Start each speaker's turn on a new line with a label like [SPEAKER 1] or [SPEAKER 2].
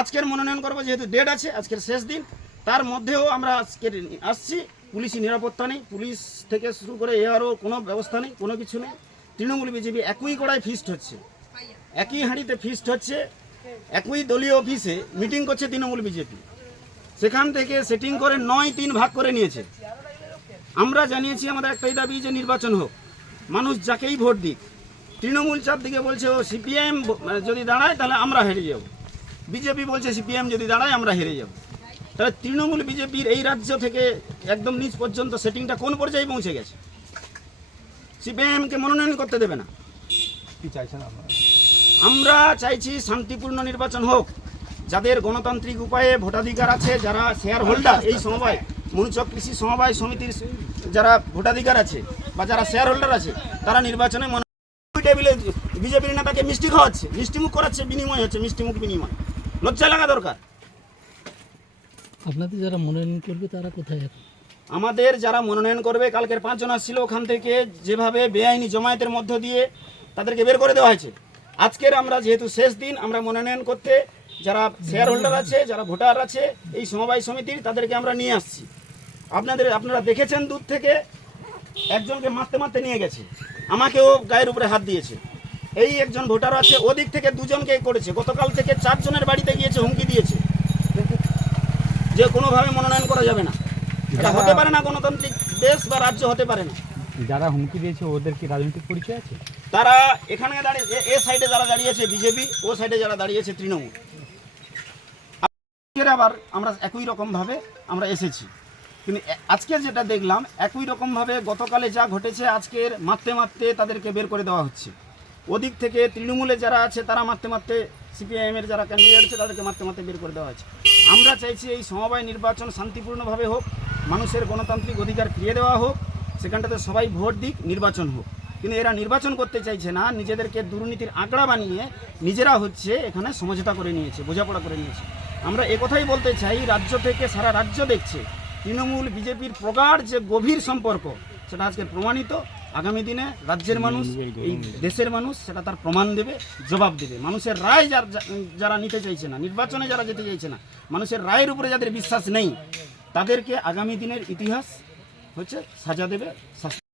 [SPEAKER 1] আজকের মনোনয়ন করব, যেহেতু ডেট আছে, আজকের শেষ দিন। তার মধ্যেও আমরা আজকের আসছি। পুলিশি নিরাপত্তা নেই। পুলিশ থেকে শুরু করে এআরও কোনো ব্যবস্থা নেই, কোনো কিছু নেই। তৃণমূল বিজেপি একই গোড়ায় ফিস্ট হচ্ছে। একই হাঁড়িতে ফিস্ট হচ্ছে। একই দলীয় অফিসে মিটিং করছে তৃণমূল বিজেপি। সেখান থেকে সেটিং করে নয় তিন ভাগ করে নিয়েছে। আমরা জানিয়েছি আমাদের একটাই দাবি যে নির্বাচন হোক। মানুষ যাকেই ভোট দিক, তৃণমূল চারদিকে বলছে, ও, সিপিএম, যদি দাঁড়ায়, তাহলে আমরা হেরে যাব। বিজেপি বলছে সিপিএম যদি দাঁড়ায় আমরা হেরে যাব। তাহলে তৃণমূল বিজেপির এই রাজ্য থেকে একদম নিচ পর্যন্ত সেটিংটা কোন পর্যায়ে পৌঁছে গেছে? সিপিএমকে মনোনয়ন করতে দেবে না।
[SPEAKER 2] কি চাইছেন
[SPEAKER 1] আমরা চাইছি শান্তিপূর্ণ নির্বাচন হোক। যাদের গণতান্ত্রিক উপায়ে ভোটাধিকার আছে যারা শেয়ার হোল্ডার এই সমবায় মনুচক কৃষি সমবায় সমিতির যারা ভোটাধিকার আছে বা যারা শেয়ার হোল্ডার আছে তারা নির্বাচনে মনে টেবিলে বিজেপির নেতাকে মিষ্টি খাওয়াচ্ছে মিষ্টিমুখ করাচ্ছে বিনিময় হচ্ছে মিষ্টিমুখ বিনিময়। লজ্জা লাগা দরকার।
[SPEAKER 3] আপনাদের যারা মনোনয়ন করবে তারা কোথায় এখন?
[SPEAKER 1] আমাদের যারা মনোনয়ন করবে কালকের পাঁচজন আসছিল ওখান থেকে যেভাবে বেআইনি জমায়েতের মধ্য দিয়ে তাদেরকে বের করে দেওয়া হয়েছে। আজকের আমরা যেহেতু শেষ দিন আমরা মনোনয়ন করতে যারা শেয়ার হোল্ডার আছে যারা ভোটার আছে এই সমবায় সমিতির তাদেরকে আমরা নিয়ে আসছি। আপনাদের আপনারা দেখেছেন দূর থেকে একজনকে মারতে মারতে নিয়ে গেছে। আমাকেও গায়ের উপরে হাত দিয়েছে। এই একজন ভোটার আছে ওদিক থেকে দুজনকে করেছে। গতকাল থেকে চারজনের বাড়িতে গিয়েছে হুমকি দিয়েছে। যে কোনোভাবে মনোনয়ন করা যাবে না। এটা হতে পারে না গণতান্ত্রিক দেশ বা রাজ্য হতে পারে না।
[SPEAKER 2] যারা হুমকি দিয়েছে ওদের কি রাজনৈতিক পরিচয় আছে?
[SPEAKER 1] তারা এখানে দাঁড়িয়ে এ- সাইডে যারা দাঁড়িয়েছে বিজেপি ও সাইডে যারা দাঁড়িয়েছে তৃণমূল। আবার আমরা একই রকমভাবে আমরা এসেছি। কিন্তু আজকে যেটা দেখলাম একই রকমভাবে গতকালে যা ঘটেছে আজকের মারতে মারতে তাদেরকে বের করে দেওয়া হচ্ছে। ওদিক থেকে তৃণমূলে যারা আছে, তারা মারতে মারতে সিপিআইএমের যারা ক্যান্ডিডেট আছে, তাদেরকে মারতে মারতে বের করে দেওয়া হয়েছে। আমরা চাইছি এই সমবায় নির্বাচন শান্তিপূর্ণভাবে হোক, মানুষের গণতান্ত্রিক অধিকার ফিরিয়ে দেওয়া হোক, সেখানটাতে সবাই ভোট দিক, নির্বাচন হোক। কিন্তু এরা নির্বাচন করতে চাইছে না, নিজেদেরকে দুর্নীতির আঁকড়া বানিয়ে নিজেরা হচ্ছে এখানে সমঝোতা করে নিয়েছে, বোঝাপড়া করে নিয়েছে। আমরা একথাই বলতে চাই, রাজ্য থেকে সারা রাজ্য দেখছে, তৃণমূল, বিজেপির প্রগাঢ় যে গভীর সম্পর্ক সেটা আজকে প্রমাণিত। আগামী দিনে রাজ্যের মানুষ এই দেশের মানুষ সেটা তার প্রমাণ দেবে জবাব দেবে। মানুষের রায় যার- যারা নিতে চাইছে না নির্বাচনে যারা যেতে চাইছে না মানুষের রায়ের উপরে যাদের বিশ্বাস নেই তাদেরকে আগামী দিনের ইতিহাস হচ্ছে সাজা দেবে